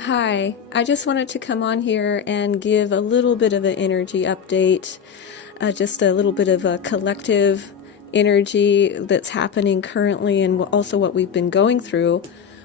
Hi, I just wanted to come on here and give a little bit of an energy update, just a little bit of a collective energy that's happening currently and also what we've been going through,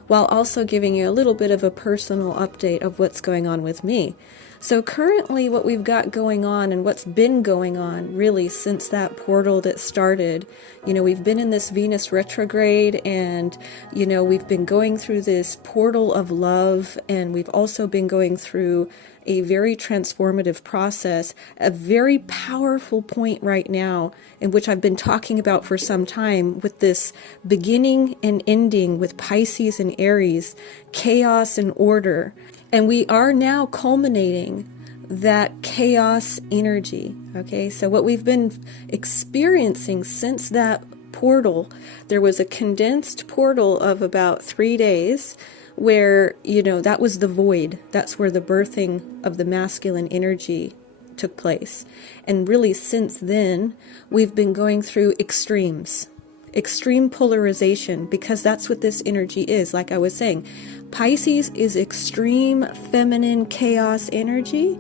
while also giving you a little bit of a personal update of what's going on with me. So currently what we've got going on and what's been going on really since that portal that started, we've been in this Venus retrograde and, we've been going through this portal of love, and we've also been going through a very transformative process, a very powerful point right now, in which I've been talking about for some time, with this beginning and ending with Pisces and Aries, chaos and order. And we are now culminating that chaos energy. Okay, so what we've been experiencing since that portal, there was a condensed portal of about 3 days where, that was the void. That's where the birthing of the masculine energy took place. And really since then, we've been going through extremes, extreme polarization, because that's what this energy is. Like I was saying, Pisces is extreme feminine chaos energy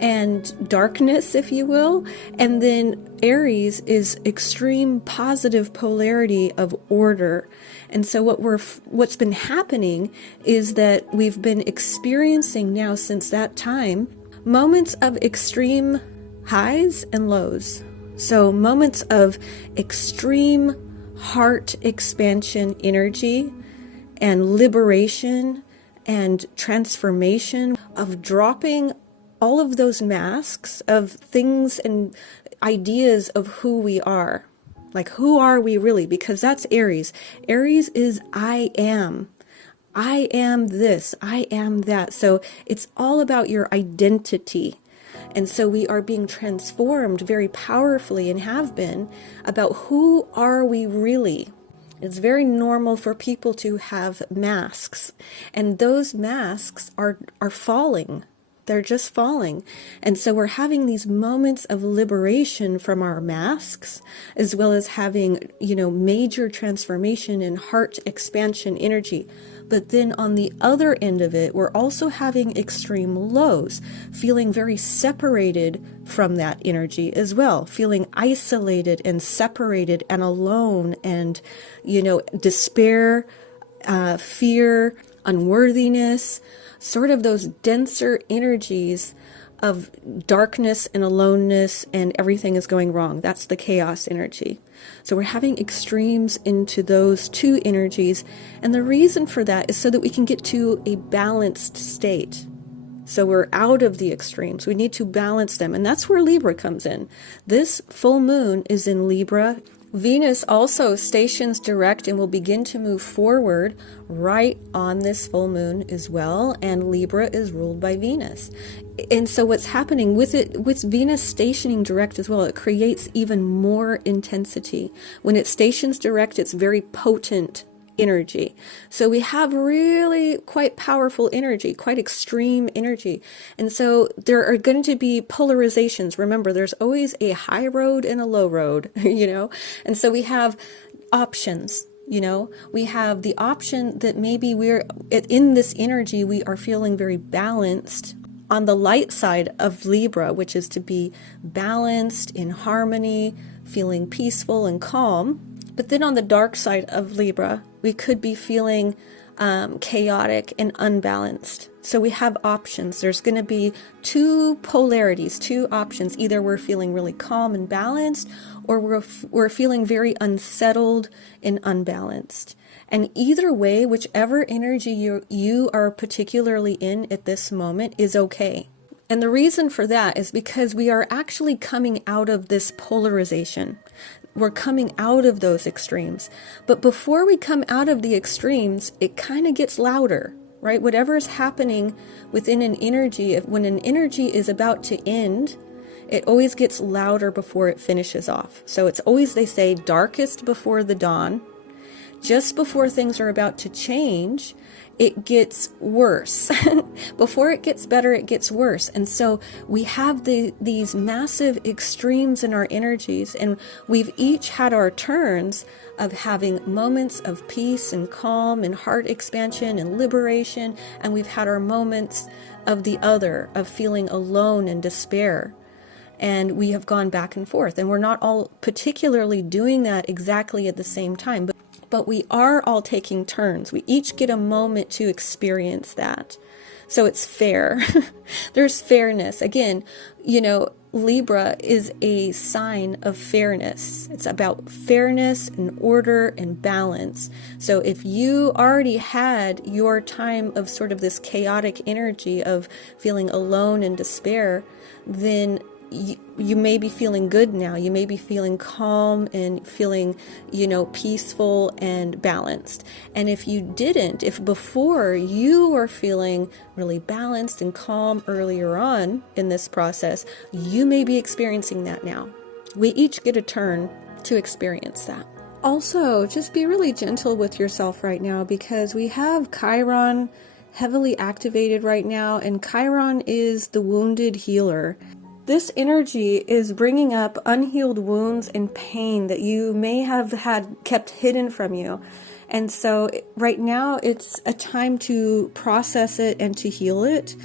and darkness, if you will. And then Aries is extreme positive polarity of order. And so what's been happening is that we've been experiencing now since that time moments of extreme highs and lows. So moments of extreme heart expansion energy and liberation and transformation, of dropping all of those masks of things and ideas of who we are. Like, who are we really? Because that's Aries. Aries is I am. I am this. I am that. So it's all about your identity. And so we are being transformed very powerfully, and have been, about who are we really. It's very normal for people to have masks, and those masks are falling. They're just falling. And so we're having these moments of liberation from our masks, as well as having, major transformation in heart expansion energy. But then on the other end of it, we're also having extreme lows, feeling very separated from that energy as well, feeling isolated and separated and alone, and, despair, fear, unworthiness, sort of those denser energies of darkness and aloneness, and everything is going wrong. That's the chaos energy. So we're having extremes into those two energies. And the reason for that is so that we can get to a balanced state. So we're out of the extremes. We need to balance them. And that's where Libra comes in. This full moon is in Libra. Venus also stations direct and will begin to move forward right on this full moon as well. And Libra is ruled by Venus. And so what's happening with it, with Venus stationing direct as well, it creates even more intensity. When it stations direct, it's very potent energy. So we have really quite powerful energy, quite extreme energy. And so there are going to be polarizations. Remember, there's always a high road and a low road, And so we have options. We have the option that maybe we're in this energy, we are feeling very balanced on the light side of Libra, which is to be balanced, in harmony, feeling peaceful and calm. But then on the dark side of Libra, we could be feeling chaotic and unbalanced. So we have options. There's going to be two polarities, two options. Either we're feeling really calm and balanced, or we're feeling very unsettled and unbalanced. And either way, whichever energy you are particularly in at this moment is okay. And the reason for that is because we are actually coming out of this polarization. We're coming out of those extremes. But before we come out of the extremes, it kind of gets louder, right? Whatever is happening within an energy, when an energy is about to end, it always gets louder before it finishes off. So it's always, they say, darkest before the dawn. just before things are about to change, it gets worse. Before it gets better, it gets worse. And so we have these massive extremes in our energies, and we've each had our turns of having moments of peace and calm and heart expansion and liberation, and we've had our moments of the other, of feeling alone and despair. And we have gone back and forth, and we're not all particularly doing that exactly at the same time, but we are all taking turns. We each get a moment to experience that. So it's fair. There's fairness. Again, Libra is a sign of fairness. It's about fairness and order and balance. So if you already had your time of sort of this chaotic energy of feeling alone and despair, then you may be feeling good now. You may be feeling calm and feeling, peaceful and balanced. And if you didn't, if before you were feeling really balanced and calm earlier on in this process, you may be experiencing that now. We each get a turn to experience that. Also, just be really gentle with yourself right now, because we have Chiron heavily activated right now, and Chiron is the wounded healer. This energy is bringing up unhealed wounds and pain that you may have had kept hidden from you. And so right now it's a time to process it and to heal it.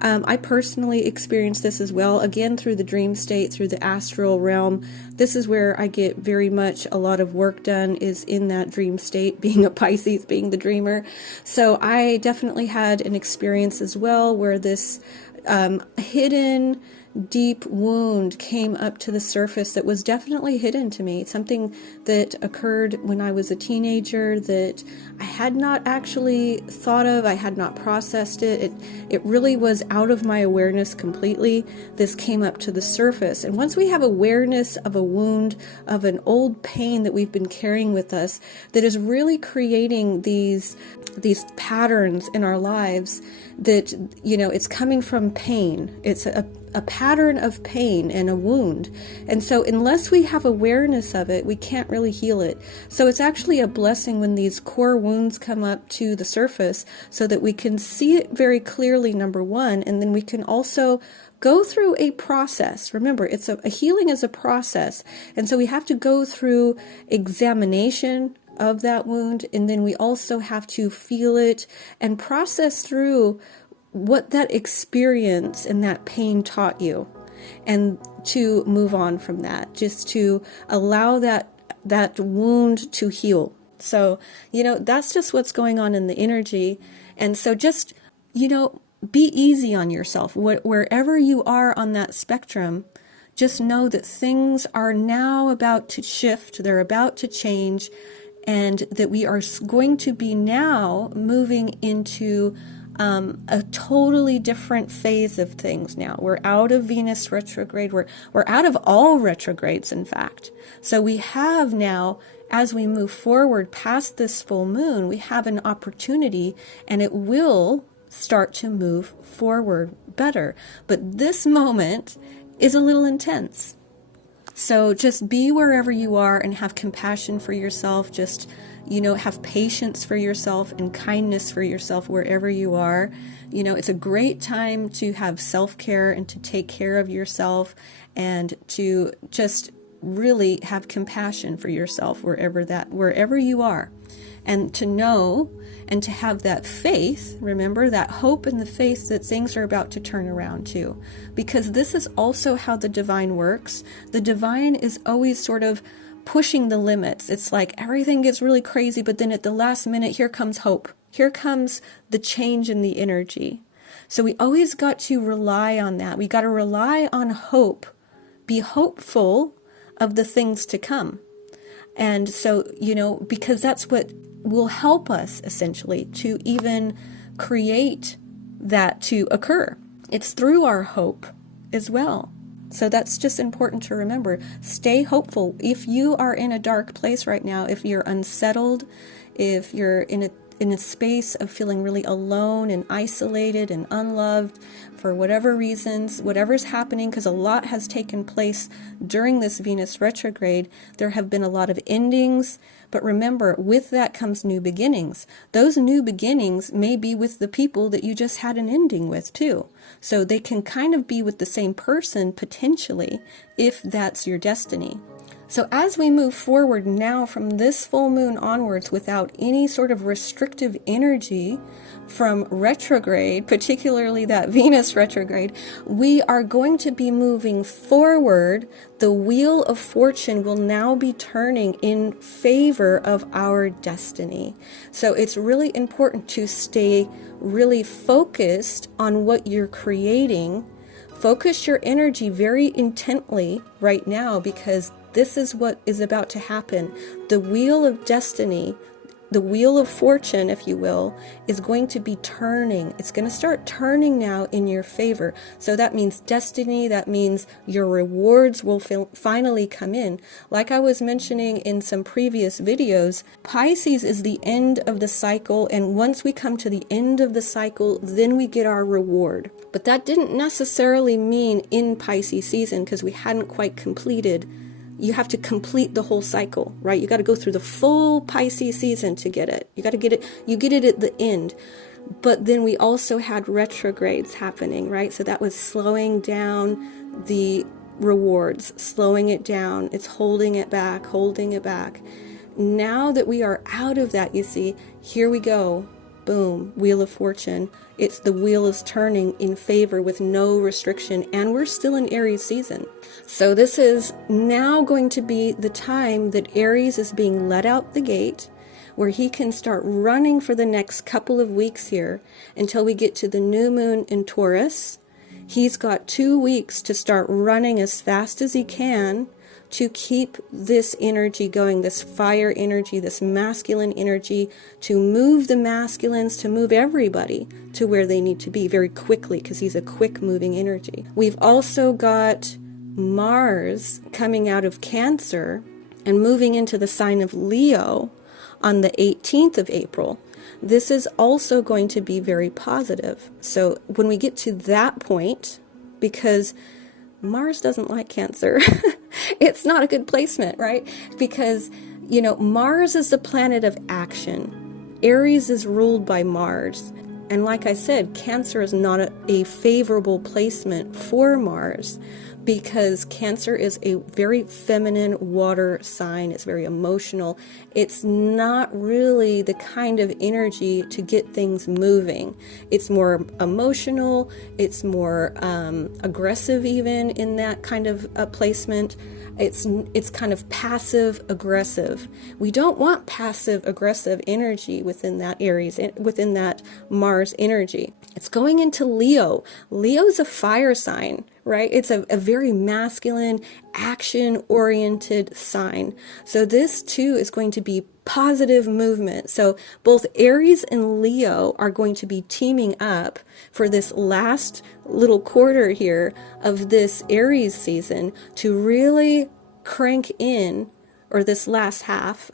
I personally experienced this as well, again, through the dream state, through the astral realm. This is where I get very much a lot of work done, is in that dream state, being a Pisces, being the dreamer. So I definitely had an experience as well where this hidden deep wound came up to the surface that was definitely hidden to me. Something that occurred when I was a teenager that I had not actually thought of. I had not processed it. It really was out of my awareness completely. This came up to the surface. And once we have awareness of a wound, of an old pain that we've been carrying with us, that is really creating these patterns in our lives, that, it's coming from pain. It's a pattern of pain and a wound. And so unless we have awareness of it, we can't really heal it. So it's actually a blessing when these core wounds come up to the surface, so that we can see it very clearly, number one, and then we can also go through a process. Remember, it's a healing is a process. And so we have to go through examination of that wound, and then we also have to feel it and process through what that experience and that pain taught you, and to move on from that, just to allow that wound to heal. So, that's just what's going on in the energy. And so just, be easy on yourself. Wherever you are on that spectrum, just know that things are now about to shift. They're about to change, and that we are going to be now moving into a totally different phase of things now. We're out of Venus retrograde. We're out of all retrogrades, in fact. So we have now, as we move forward past this full moon, we have an opportunity, and it will start to move forward better. But this moment is a little intense. So just be wherever you are and have compassion for yourself. Just, have patience for yourself and kindness for yourself wherever you are. It's a great time to have self-care and to take care of yourself, and to just really have compassion for yourself wherever you are. And to know and to have that faith, remember, that hope and the faith that things are about to turn around too. Because this is also how the divine works. The divine is always sort of pushing the limits. It's like everything gets really crazy, but then at the last minute, here comes hope. Here comes the change in the energy. So we always got to rely on that. We got to rely on hope. Be hopeful of the things to come. And so, because that's what will help us essentially to even create that to occur. It's through our hope as well. So that's just important to remember. Stay hopeful. If you are in a dark place right now, if you're unsettled, if you're in in a space of feeling really alone and isolated and unloved for whatever reasons, whatever's happening, because a lot has taken place during this Venus retrograde. There have been a lot of endings, but remember, with that comes new beginnings. Those new beginnings may be with the people that you just had an ending with too. So they can kind of be with the same person potentially, if that's your destiny. So as we move forward now from this full moon onwards without any sort of restrictive energy from retrograde, particularly that Venus retrograde, we are going to be moving forward. The wheel of fortune will now be turning in favor of our destiny. So it's really important to stay really focused on what you're creating. Focus your energy very intently right now, because this is what is about to happen. The wheel of destiny, the wheel of fortune, if you will, is going to be turning. It's going to start turning now in your favor. So that means destiny, that means your rewards will finally come in. Like I was mentioning in some previous videos, Pisces is the end of the cycle, and once we come to the end of the cycle, then we get our reward. But that didn't necessarily mean in Pisces season, because we hadn't quite completed. You have to complete the whole cycle, right? You got to go through the full Pisces season to get it. You got to get it, you get it at the end. But then we also had retrogrades happening, right? So that was slowing down the rewards, slowing it down. It's holding it back, holding it back. Now that we are out of that, you see, here we go. Boom, Wheel of Fortune. It's the wheel is turning in favor with no restriction, and we're still in Aries season. So this is now going to be the time that Aries is being let out the gate, where he can start running for the next couple of weeks here until we get to the new moon in Taurus. He's got 2 weeks to start running as fast as he can to keep this energy going, this fire energy, this masculine energy, to move the masculines, to move everybody to where they need to be very quickly, because he's a quick moving energy. We've also got Mars coming out of Cancer and moving into the sign of Leo on the 18th of April. This is also going to be very positive. So when we get to that point, because Mars doesn't like Cancer, it's not a good placement, right? Because, you know, Mars is the planet of action. Aries is ruled by Mars. And like I said, Cancer is not a favorable placement for Mars, because Cancer is a very feminine water sign. It's very emotional. It's not really the kind of energy to get things moving. It's more emotional. It's more aggressive even in that kind of placement. It's kind of passive aggressive. We don't want passive aggressive energy within that Aries, within that Mars energy. It's going into Leo. Leo's a fire sign, right? It's a very masculine, action-oriented sign. So this too is going to be positive movement. So both Aries and Leo are going to be teaming up for this last little quarter here of this Aries season to really crank in, or this last half,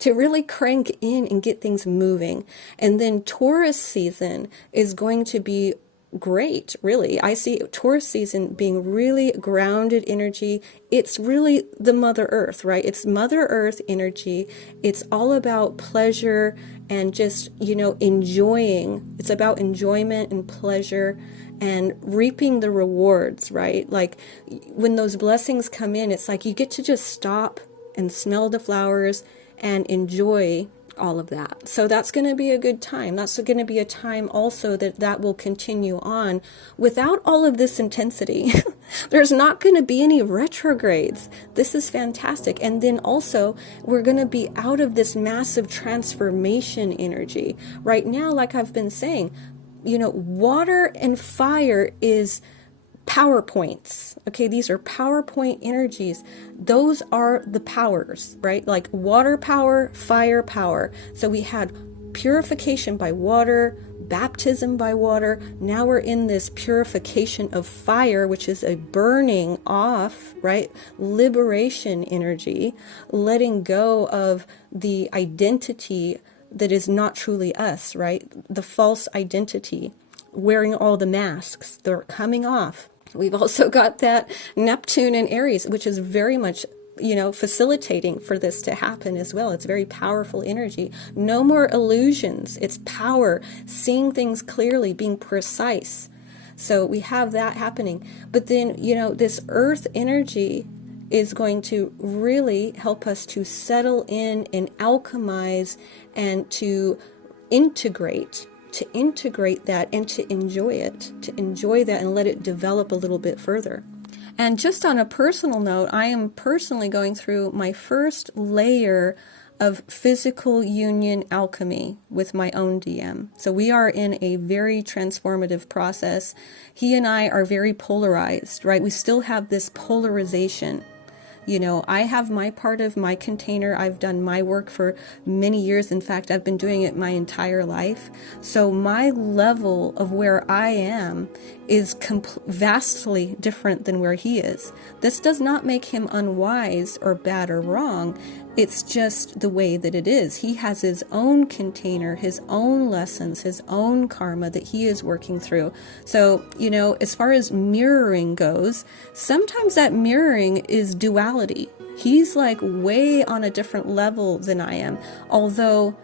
to really crank in and get things moving. And then Taurus season is going to be great, really. I see Taurus season being really grounded energy. It's really the Mother Earth, right? It's Mother Earth energy. It's all about pleasure and just, you know, enjoying. It's about enjoyment and pleasure and reaping the rewards, right? Like when those blessings come in, it's like you get to just stop and smell the flowers and enjoy all of that. So that's going to be a good time. That's going to be a time also that will continue on without all of this intensity. There's not going to be any retrogrades. This is fantastic. And then also we're going to be out of this massive transformation energy. Right now, like I've been saying, you know, water and fire is PowerPoints. Okay, these are PowerPoint energies. Those are the powers, right? Like water power, fire power. So we had purification by water, baptism by water. Now we're in this purification of fire, which is a burning off, right? Liberation energy, letting go of the identity that is not truly us, right? The false identity, wearing all the masks, they're coming off. We've also got that Neptune in Aries, which is very much, facilitating for this to happen as well. It's very powerful energy. No more illusions. It's power, seeing things clearly, being precise. So we have that happening. But then, this earth energy is going to really help us to settle in and alchemize and to integrate that and to enjoy that and let it develop a little bit further. And just on a personal note, I am personally going through my first layer of physical union alchemy with my own DM. So we are in a very transformative process. He and I are very polarized, right? We still have this polarization. I have my part of my container. I've done my work for many years. In fact, I've been doing it my entire life. So my level of where I am is vastly different than where he is. This does not make him unwise or bad or wrong. It's just the way that it is. He has his own container, his own lessons, his own karma that he is working through. So, as far as mirroring goes, sometimes that mirroring is duality. He's like way on a different level than I am. Although,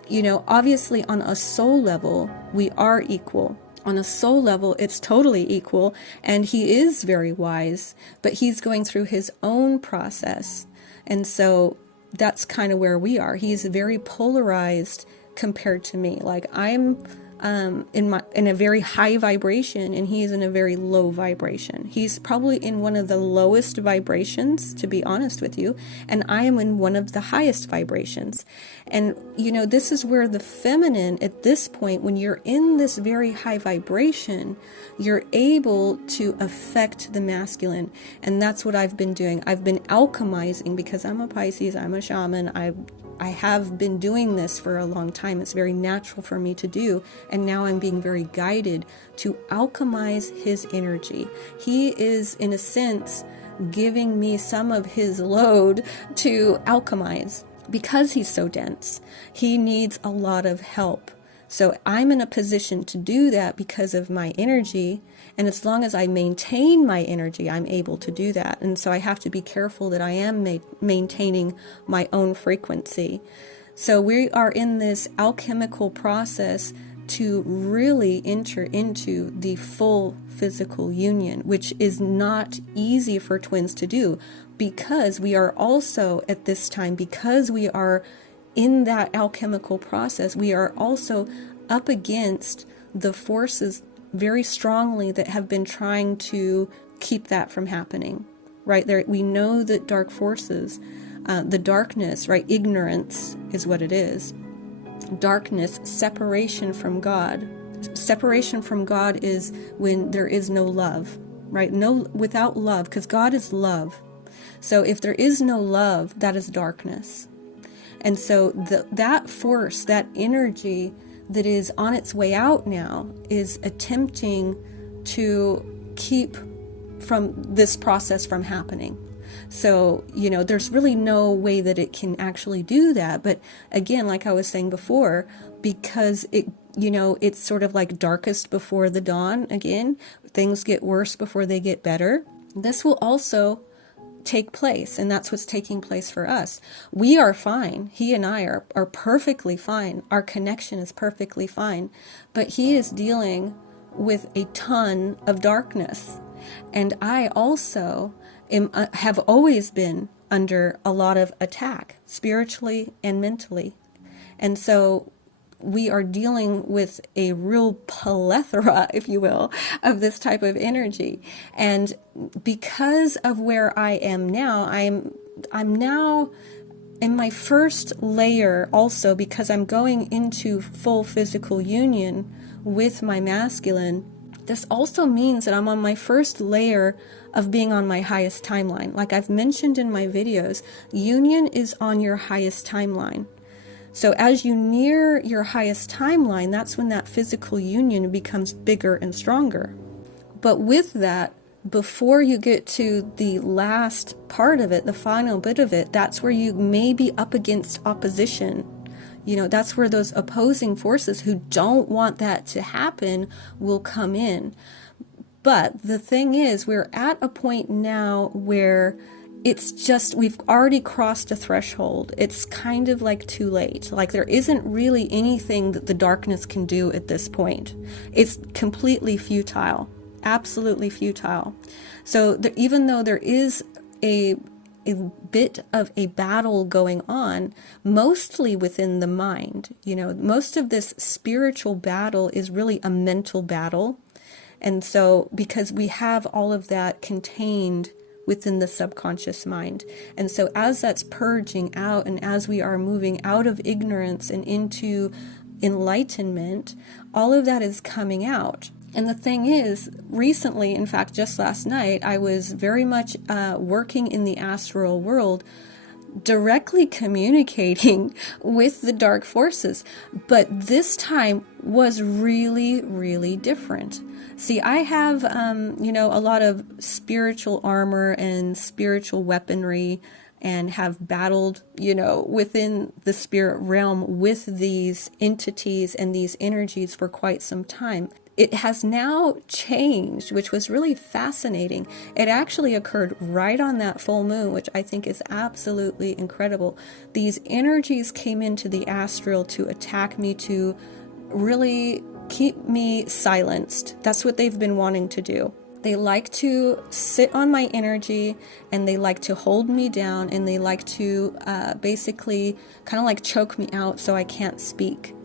obviously on a soul level, we are equal. On a soul level, it's totally equal, and he is very wise, but he's going through his own process. And so that's kind of where we are. He's very polarized compared to me. Like I'm in a very high vibration and he's in a very low vibration. He's probably in one of the lowest vibrations, to be honest with you, and I am in one of the highest vibrations. And this is where the feminine at this point, when you're in this very high vibration, you're able to affect the masculine. And that's what I've been doing. I've been alchemizing because I'm a Pisces, I'm a shaman. I have been doing this for a long time. It's very natural for me to do. And now I'm being very guided to alchemize his energy. He is, in a sense, giving me some of his load to alchemize because he's so dense. He needs a lot of help. So I'm in a position to do that because of my energy. And as long as I maintain my energy, I'm able to do that. And so I have to be careful that I am maintaining my own frequency. So we are in this alchemical process to really enter into the full physical union, which is not easy for twins to do because we are also at this time, because we are in that alchemical process, we are also up against the forces very strongly that have been trying to keep that from happening, right? There, we know that dark forces, the darkness, right? Ignorance is what it is. Darkness, separation from God. Separation from God is when there is no love, right? No, without love, because God is love. So if there is no love, that is darkness. And so that force, that energy that is on its way out now is attempting to keep from this process from happening. So, there's really no way that it can actually do that. But again, like I was saying before, because it's sort of like darkest before the dawn again, things get worse before they get better. This will also take place, and that's what's taking place for us. We are fine. He and I are perfectly fine. Our connection is perfectly fine, but he is dealing with a ton of darkness, and I also have always been under a lot of attack, spiritually and mentally, and so we are dealing with a real plethora, if you will, of this type of energy. And because of where I am now, I'm now in my first layer also, because I'm going into full physical union with my masculine. This also means that I'm on my first layer of being on my highest timeline. Like I've mentioned in my videos, union is on your highest timeline. So as you near your highest timeline, that's when that physical union becomes bigger and stronger. But with that, before you get to the last part of it, the final bit of it, that's where you may be up against opposition. That's where those opposing forces who don't want that to happen will come in. But the thing is, we're at a point now where it's just, we've already crossed a threshold. It's kind of like too late. Like there isn't really anything that the darkness can do at this point. It's completely futile, absolutely futile. So even though there is a bit of a battle going on, mostly within the mind, most of this spiritual battle is really a mental battle. And so because we have all of that contained within the subconscious mind. And so as that's purging out, and as we are moving out of ignorance and into enlightenment, all of that is coming out. And the thing is, recently, in fact, just last night, I was very much working in the astral world, directly communicating with the dark forces. But this time was really, really different. See, I have, a lot of spiritual armor and spiritual weaponry, and have battled, within the spirit realm with these entities and these energies for quite some time. It has now changed, which was really fascinating. It actually occurred right on that full moon, which I think is absolutely incredible. These energies came into the astral to attack me, to really keep me silenced. That's what they've been wanting to do. They like to sit on my energy, and they like to hold me down, and they like to basically kind of like choke me out so I can't speak.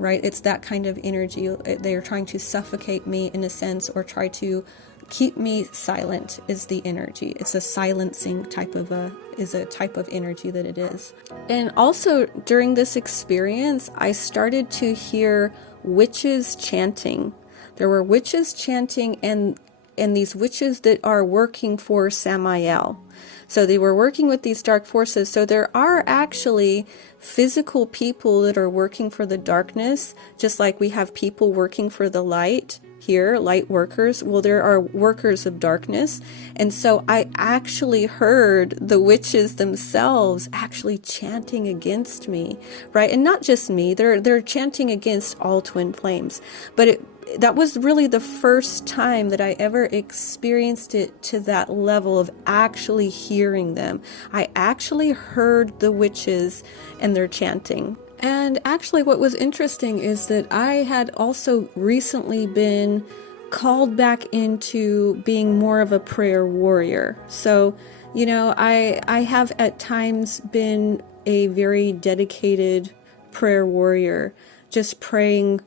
Right? It's that kind of energy. They're trying to suffocate me in a sense, or try to keep me silent is the energy. It's a silencing type of energy that it is. And also during this experience, I started to hear witches chanting. There were witches chanting, and these witches that are working for Samael. So they were working with these dark forces. So there are actually physical people that are working for the darkness, just like we have people working for the light here, light workers. Well, there are workers of darkness. And so I actually heard the witches themselves actually chanting against me, right? And not just me, they're chanting against all twin flames. But that was really the first time that I ever experienced it to that level of actually hearing them. I actually heard the witches and their chanting. And actually what was interesting is that I had also recently been called back into being more of a prayer warrior. So, I have at times been a very dedicated prayer warrior, just praying,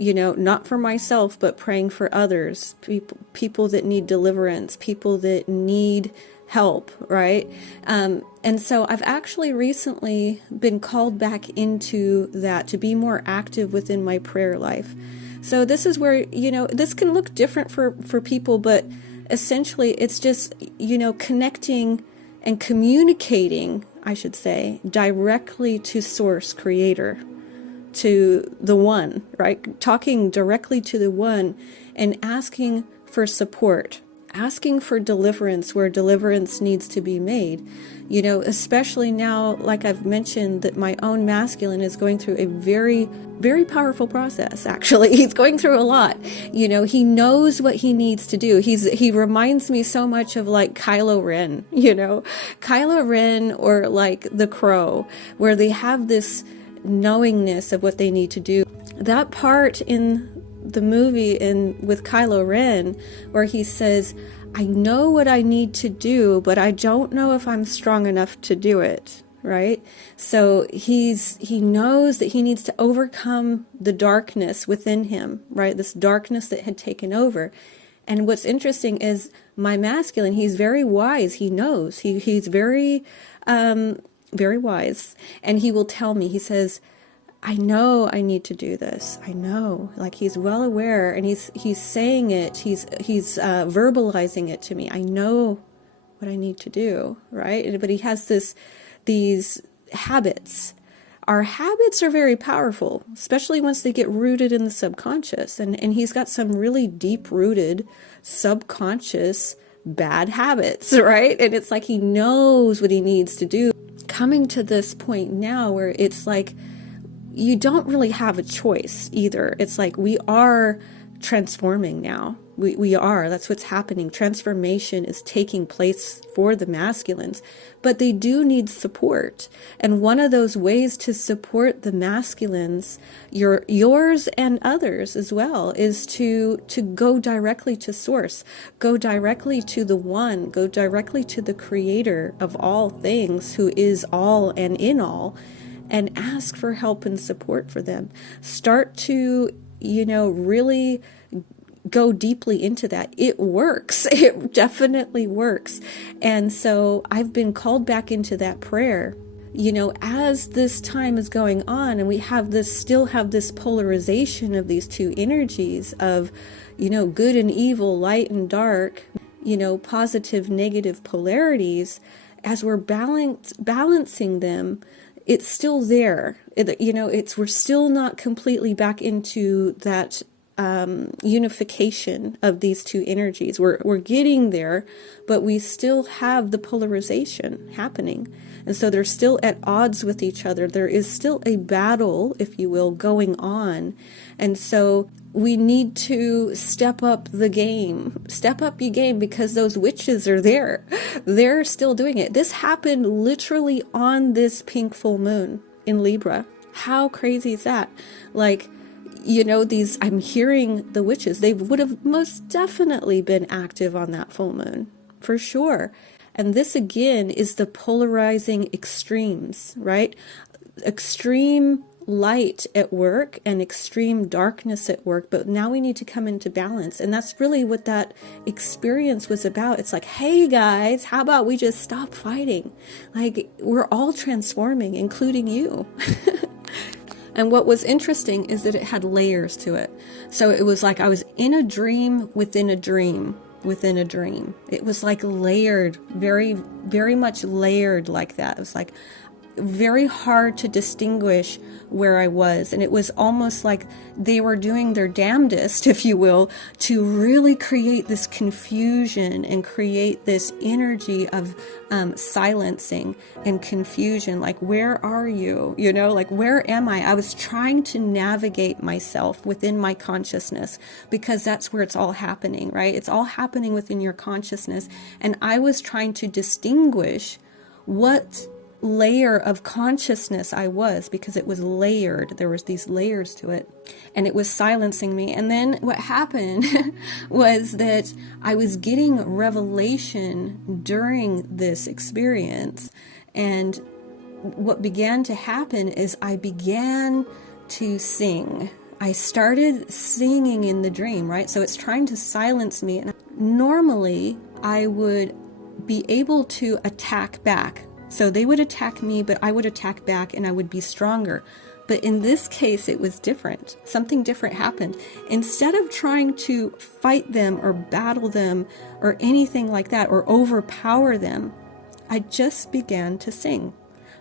not for myself, but praying for others, people that need deliverance, people that need help, right? And so I've actually recently been called back into that, to be more active within my prayer life. So this is where, this can look different for people, but essentially it's just, connecting and communicating, I should say, directly to Source, Creator, to the One, right? Talking directly to the One and asking for support, asking for deliverance where deliverance needs to be made. Especially now, like I've mentioned, that my own masculine is going through a very, very powerful process, actually. He's going through a lot. He knows what he needs to do. He reminds me so much of like Kylo Ren, Kylo Ren, or like the Crow, where they have this knowingness of what they need to do. That part in the movie with Kylo Ren, where he says, I know what I need to do, but I don't know if I'm strong enough to do it, right? So he knows that he needs to overcome the darkness within him, right? This darkness that had taken over. And what's interesting is my masculine, he's very wise. He knows. He's very, very wise. And he will tell me, he says, I know I need to do this. I know, like he's well aware, and he's saying it. He's verbalizing it to me. I know what I need to do, right? But he has these habits. Our habits are very powerful, especially once they get rooted in the subconscious. And he's got some really deep-rooted subconscious bad habits, right? And it's like he knows what he needs to do. Coming to this point now where it's like, you don't really have a choice either. It's like we are transforming now. We are. That's what's happening. Transformation is taking place for the masculines, but they do need support. And one of those ways to support the masculines, yours and others as well, is to go directly to source, go directly to the one, go directly to the creator of all things, who is all and in all, and ask for help and support for them. Start to, really go deeply into that. It works. It definitely works. And so I've been called back into that prayer, as this time is going on, and we still have this polarization of these two energies of, good and evil, light and dark, positive, negative polarities. As we're balancing them, it's still there. We're still not completely back into that unification of these two energies. We're getting there, but we still have the polarization happening. And so they're still at odds with each other. There is still a battle, if you will, going on. And so we need to step up the game. Step up your game, because those witches are there. They're still doing it. This happened literally on this pink full moon in Libra. How crazy is that? I'm hearing the witches. They would have most definitely been active on that full moon, for sure. And this again is the polarizing extremes, right? Extreme light at work and extreme darkness at work, but now we need to come into balance. And that's really what that experience was about. It's like, hey guys, how about we just stop fighting? We're all transforming, including you. And what was interesting is that it had layers to it. So it was like I was in a dream within a dream within a dream. It was like layered, very, very much layered like that. It was like very hard to distinguish where I was. And it was almost like they were doing their damnedest, if you will, to really create this confusion and create this energy of silencing and confusion. Like, where are you? Where am I? I was trying to navigate myself within my consciousness, because that's where it's all happening, right? It's all happening within your consciousness. And I was trying to distinguish what layer of consciousness I was, because it was layered. There was these layers to it, and it was silencing me. And then what happened was that I was getting revelation during this experience, and what began to happen is I began to sing. I started singing in the dream, right? So it's trying to silence me, and normally I would be able to attack back. So they would attack me, but I would attack back and I would be stronger. But in this case, it was different. Something different happened. Instead of trying to fight them or battle them or anything like that, or overpower them, I just began to sing.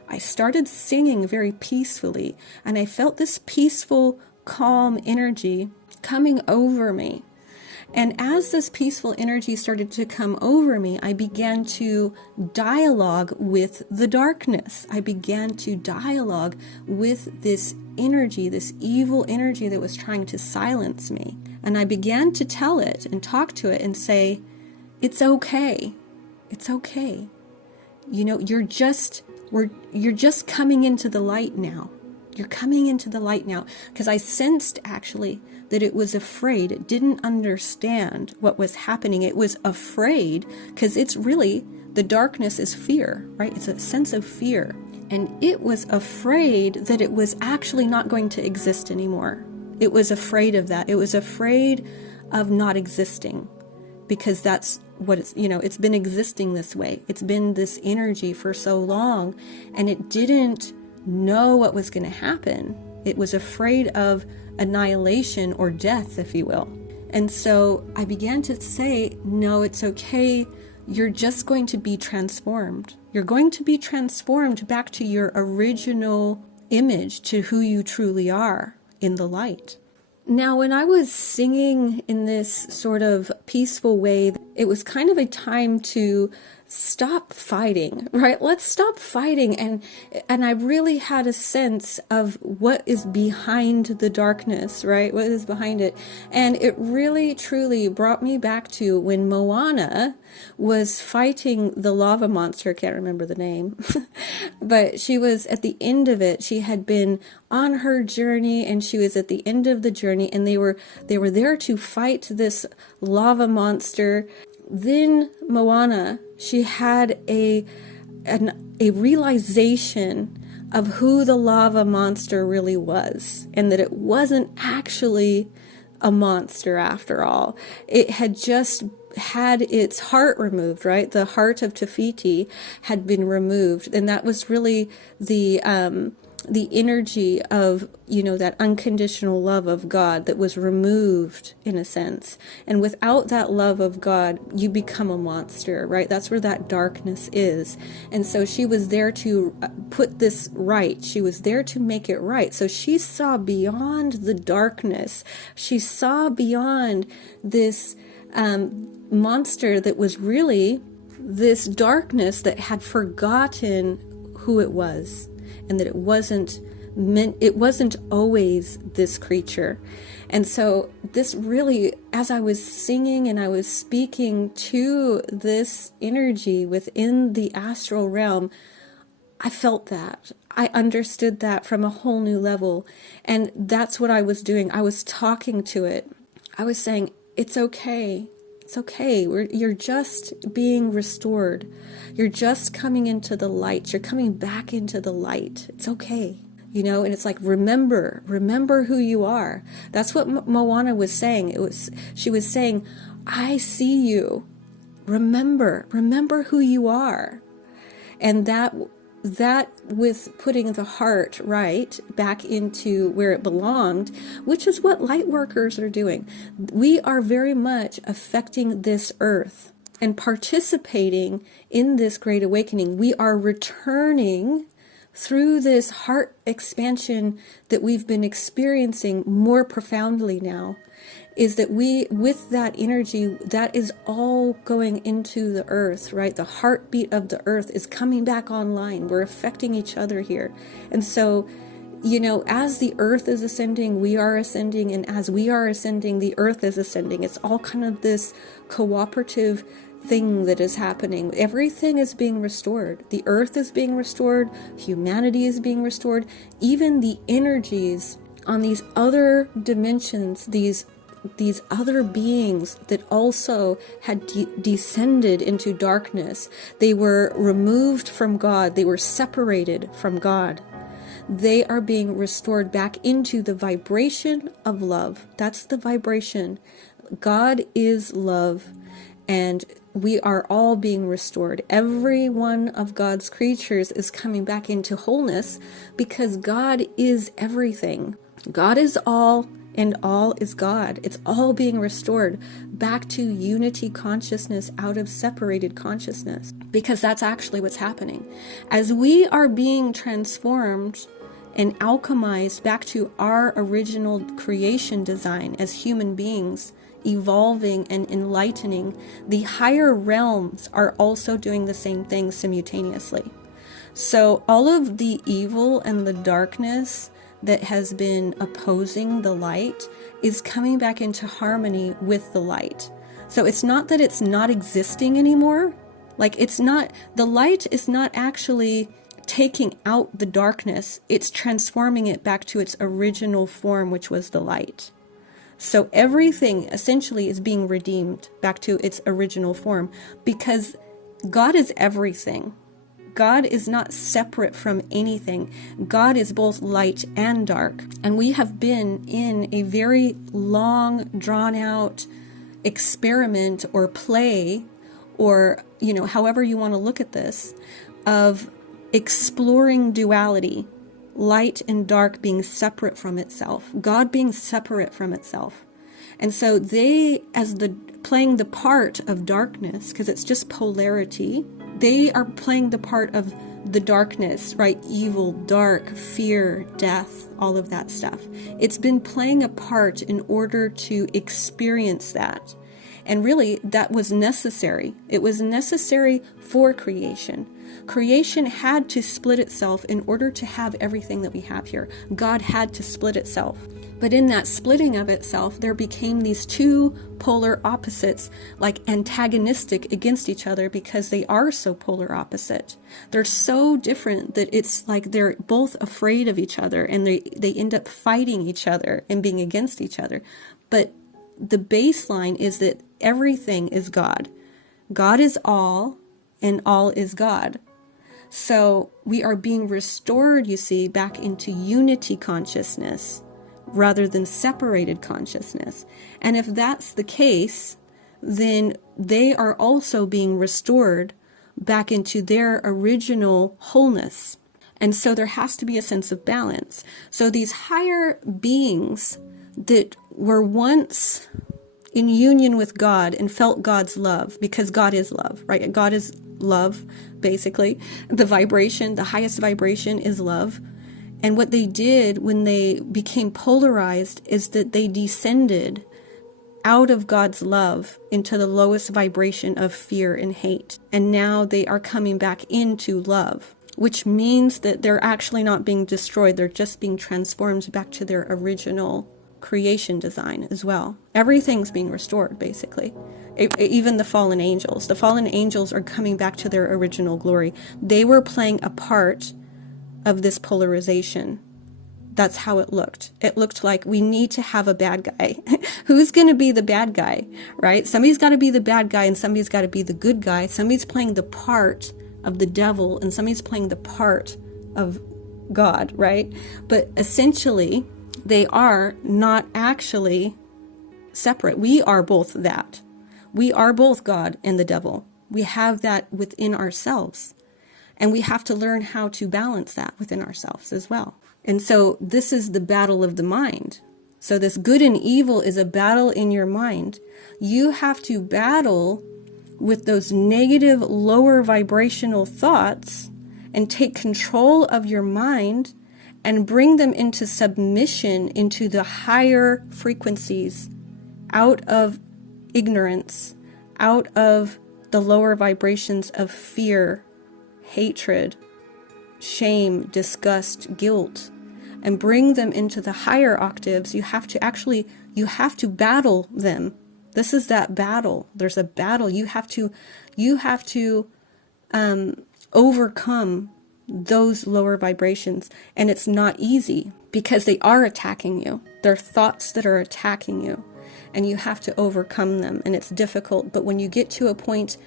I started singing very peacefully, and I felt this peaceful, calm energy coming over me. And as this peaceful energy started to come over me, I began to dialogue with the darkness. I began to dialogue with this energy, this evil energy that was trying to silence me. And I began to tell it and talk to it and say, it's okay. It's okay. You're just coming into the light now. You're coming into the light now. Because I sensed actually that it was afraid. It didn't understand what was happening. It was afraid, because it's really, the darkness is fear, right? It's a sense of fear. And it was afraid that it was actually not going to exist anymore. It was afraid of that. It was afraid of not existing, because that's what it's been existing this way. It's been this energy for so long, and it didn't know what was going to happen. It was afraid of annihilation or death, if you will. And so I began to say, no, it's okay. You're just going to be transformed. You're going to be transformed back to your original image, to who you truly are in the light. Now, when I was singing in this sort of peaceful way, it was kind of a time to stop fighting, right? Let's stop fighting. And I really had a sense of what is behind the darkness, right? What is behind it. And it really, truly brought me back to when Moana was fighting the lava monster. Can't remember the name, but she was at the end of it. She had been on her journey, and she was at the end of the journey, and they were there to fight this lava monster. Then Moana, she had a realization of who the lava monster really was, and that it wasn't actually a monster after all. It had just had its heart removed, right? The heart of Te Fiti had been removed, and that was really the energy of, that unconditional love of God that was removed, in a sense. And without that love of God, you become a monster, right? That's where that darkness is. And so she was there to put this right. She was there to make it right. So she saw beyond the darkness. She saw beyond this monster that was really this darkness that had forgotten who it was, and that it wasn't always this creature. And so this really, as I was singing and I was speaking to this energy within the astral realm, I felt that. I understood that from a whole new level. And that's what I was doing. I was talking to it. I was saying, it's okay. It's okay. You're just being restored. You're just coming into the light. You're coming back into the light. It's okay. And it's like, remember who you are. That's what Moana was saying. She was saying, I see you. Remember who you are. And that with putting the heart right back into where it belonged, which is what light workers are doing. We are very much affecting this earth and participating in this great awakening. We are returning through this heart expansion that we've been experiencing more profoundly now. Is that we, with that energy, that is all going into the earth, right? The heartbeat of the earth is coming back online. We're affecting each other here. And so, as the earth is ascending, we are ascending. And as we are ascending, the earth is ascending. It's all kind of this cooperative thing that is happening. Everything is being restored. The earth is being restored. Humanity is being restored. Even the energies on these other dimensions, these other beings that also had descended into darkness. They were removed from God. They were separated from God. They are being restored back into the vibration of love. That's the vibration. God is love, and we are all being restored. Every one of God's creatures is coming back into wholeness because God is everything. God is all, and all is God. It's all being restored back to unity consciousness out of separated consciousness, because that's actually what's happening. As we are being transformed and alchemized back to our original creation design as human beings, evolving and enlightening, the higher realms are also doing the same thing simultaneously. So all of the evil and the darkness that has been opposing the light is coming back into harmony with the light. So it's not that it's not existing anymore. Like, it's not, the light is not actually taking out the darkness. It's transforming it back to its original form, which was the light. So everything essentially is being redeemed back to its original form, because God is everything. God is not separate from anything. God is both light and dark. And we have been in a very long, drawn out experiment or play, or, however you want to look at this, of exploring duality, light and dark being separate from itself, God being separate from itself. And so they, as playing the part of darkness, because it's just polarity, they are playing the part of the darkness, right? Evil, dark, fear, death, all of that stuff. It's been playing a part in order to experience that. And really, that was necessary. It was necessary for creation. Creation had to split itself in order to have everything that we have here. God had to split itself. But in that splitting of itself, there became these two polar opposites, like antagonistic against each other, because they are so polar opposite. They're so different that it's like they're both afraid of each other, and they end up fighting each other and being against each other. But the baseline is that everything is God. God is all, and all is God. So we are being restored, you see, back into unity consciousness rather than separated consciousness. And if that's the case, then they are also being restored back into their original wholeness. And so there has to be a sense of balance. So these higher beings that were once in union with God and felt God's love, because God is love, right? God is love, basically. The vibration, the highest vibration is love. And what they did when they became polarized is that they descended out of God's love into the lowest vibration of fear and hate. And now they are coming back into love, which means that they're actually not being destroyed. They're just being transformed back to their original creation design as well. Everything's being restored, basically. Even the fallen angels. The fallen angels are coming back to their original glory. They were playing a part of this polarization. That's how it looked. It looked like we need to have a bad guy. Who's going to be the bad guy, right? Somebody's got to be the bad guy and somebody's got to be the good guy. Somebody's playing the part of the devil and somebody's playing the part of God, right? But essentially, they are not actually separate. We are both that. We are both God and the devil. We have that within ourselves. And we have to learn how to balance that within ourselves as well. And so this is the battle of the mind. So this good and evil is a battle in your mind. You have to battle with those negative, lower vibrational thoughts and take control of your mind and bring them into submission into the higher frequencies, out of ignorance, out of the lower vibrations of fear, hatred, shame, disgust, guilt, and bring them into the higher octaves. You have to battle them. This is that battle. There's a battle. You have to overcome those lower vibrations. And it's not easy because they are attacking you. They're thoughts that are attacking you. And you have to overcome them. And it's difficult. But when you get to a point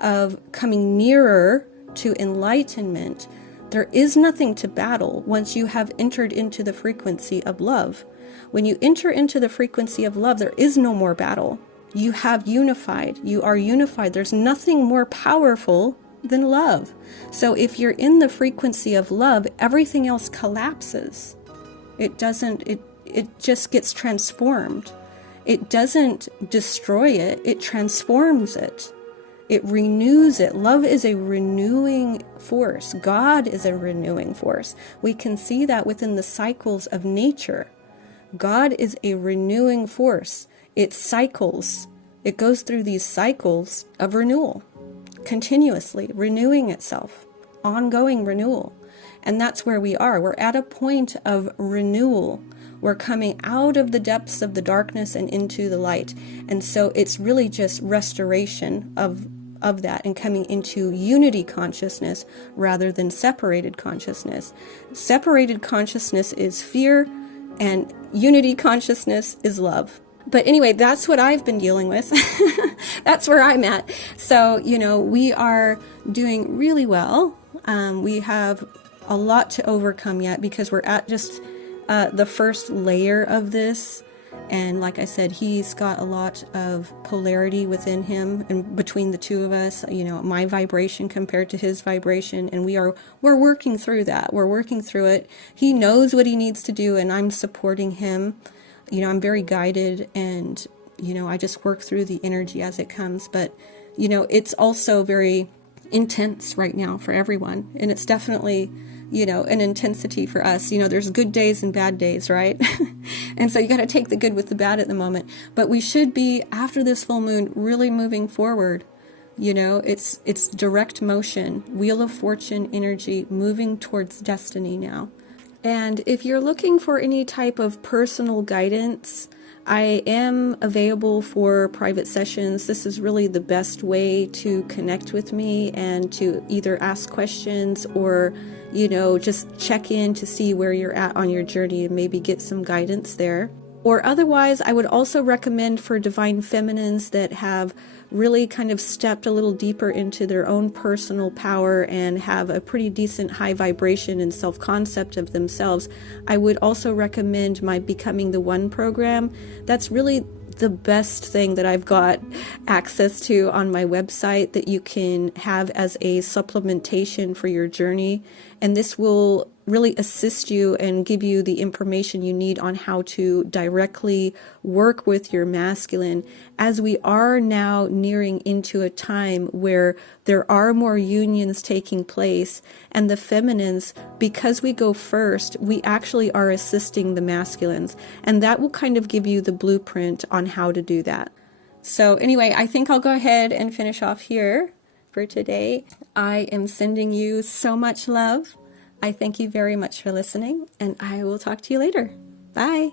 of coming nearer to enlightenment, there is nothing to battle once you have entered into the frequency of love. When you enter into the frequency of love, there is no more battle. You have unified. You are unified. There's nothing more powerful than love. So if you're in the frequency of love, everything else collapses. It just gets transformed. It doesn't destroy it. It transforms it. It renews it. Love is a renewing force. God is a renewing force. We can see that within the cycles of nature. God is a renewing force. It cycles. It goes through these cycles of renewal, continuously renewing itself, ongoing renewal. And that's where we are. We're at a point of renewal. We're coming out of the depths of the darkness and into the light. And so it's really just restoration of that and coming into unity consciousness rather than separated consciousness. Separated consciousness is fear and unity consciousness is love. But anyway, that's what I've been dealing with. That's where I'm at. So, we are doing really well. We have a lot to overcome yet because we're at just the first layer of this. And like I said, he's got a lot of polarity within him and between the two of us, my vibration compared to his vibration. And we're working through that. We're working through it. He knows what he needs to do and I'm supporting him. I'm very guided and, I just work through the energy as it comes. But, it's also very intense right now for everyone. And it's definitely an intensity for us. There's good days and bad days, right? And so you got to take the good with the bad at the moment. But we should be, after this full moon, really moving forward. It's direct motion, Wheel of Fortune energy, moving towards destiny now. And if you're looking for any type of personal guidance, I am available for private sessions. This is really the best way to connect with me and to either ask questions or, just check in to see where you're at on your journey and maybe get some guidance there. Or otherwise, I would also recommend for divine feminines that have really kind of stepped a little deeper into their own personal power and have a pretty decent high vibration and self-concept of themselves. I would also recommend my Becoming the One program. That's really the best thing that I've got access to on my website that you can have as a supplementation for your journey. And this will really assist you and give you the information you need on how to directly work with your masculine, as we are now nearing into a time where there are more unions taking place, and the feminines, because we go first, we actually are assisting the masculines, and that will kind of give you the blueprint on how to do that. So anyway, I think I'll go ahead and finish off here for today. I am sending you so much love. I thank you very much for listening, and I will talk to you later. Bye.